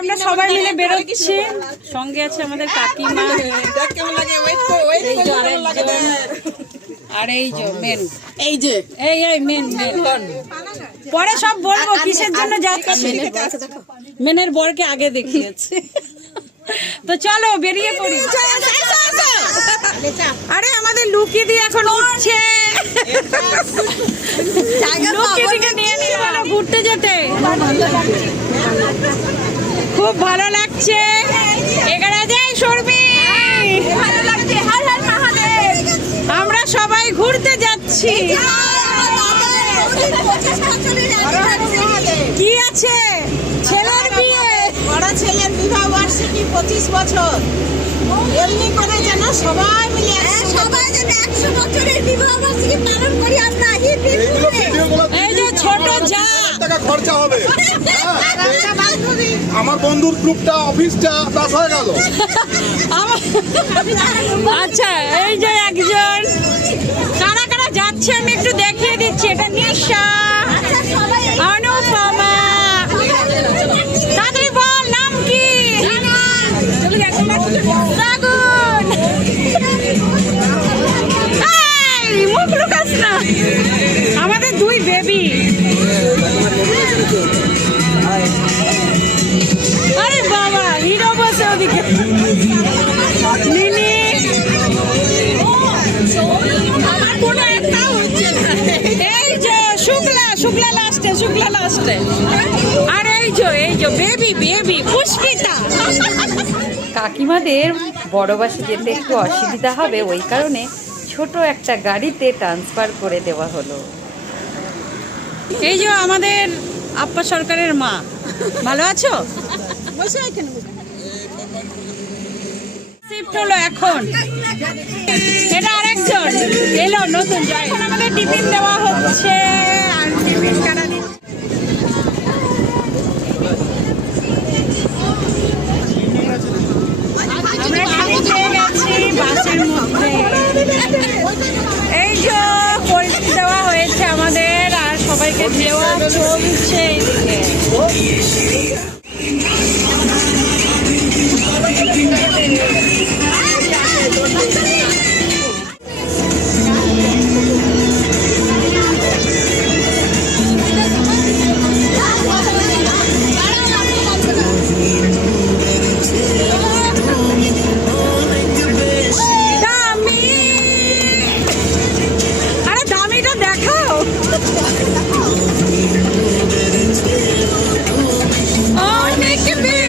আমরা সবাই মিলে বেরোচ্ছি, সঙ্গে আছে আমাদের কাকিমা আর এই যে মেন, এই মেন পরে সব বলবো কিসের জন্য যাচ্ছি। মেনের বরকে আগে দেখিয়েছে, তো চলো বেরিয়ে পড়ি। আরে আমাদের লুকি দিয়ে এখন উঠছে, লুকি দিকে নিয়ে নিয়ে বলো ঘুরতে যেতে। খুব ভালো লাগছে, এখানে যাই সরবি, আমরা সবাই ঘুরতে যাচ্ছি। কি আছে? ছেলের বিয়ে, বড় ছেলের বিবাহ বার্ষিকী 25 বছর, এমনি করে যেন সবাই মিলে সবাই যেন 100 বছরের বিবাহ বার্ষিকী পালন করি আমরা। এই যে ছোট যা টাকা খরচা হবে। আমার বন্ধুর গ্রুপটা অফিসটা পাস হয়ে গেল। আচ্ছা, এই যে একজন, কারা কারা যাচ্ছে আমি একটু দেখিয়ে দিচ্ছি। এটা নিশা, অনুপমা, তাদের বল নাম কি? রাগুন, মুখ লুকাস না, আমাদের দুই বেবি। আরে বাবা, হিরো বসে ওদিকে, লিলি, এই যে শুক্লা লাস্টে, আর এই যে বেবি পুষ্পিতা। কাকিমাদের বড় বাসে যেতে একটু অসুবিধা হবে, ওই কারণে ছোট একটা গাড়িতে ট্রান্সফার করে দেওয়া হলো। এই যে আমাদের আপ্পা সরকারের মা, ভালো আছো? শিফট হলো এখন, এটা আরেকজন এলো নতুন, এখন আমাদের টিফিন দেওয়া হচ্ছে, আর টিফিন কারা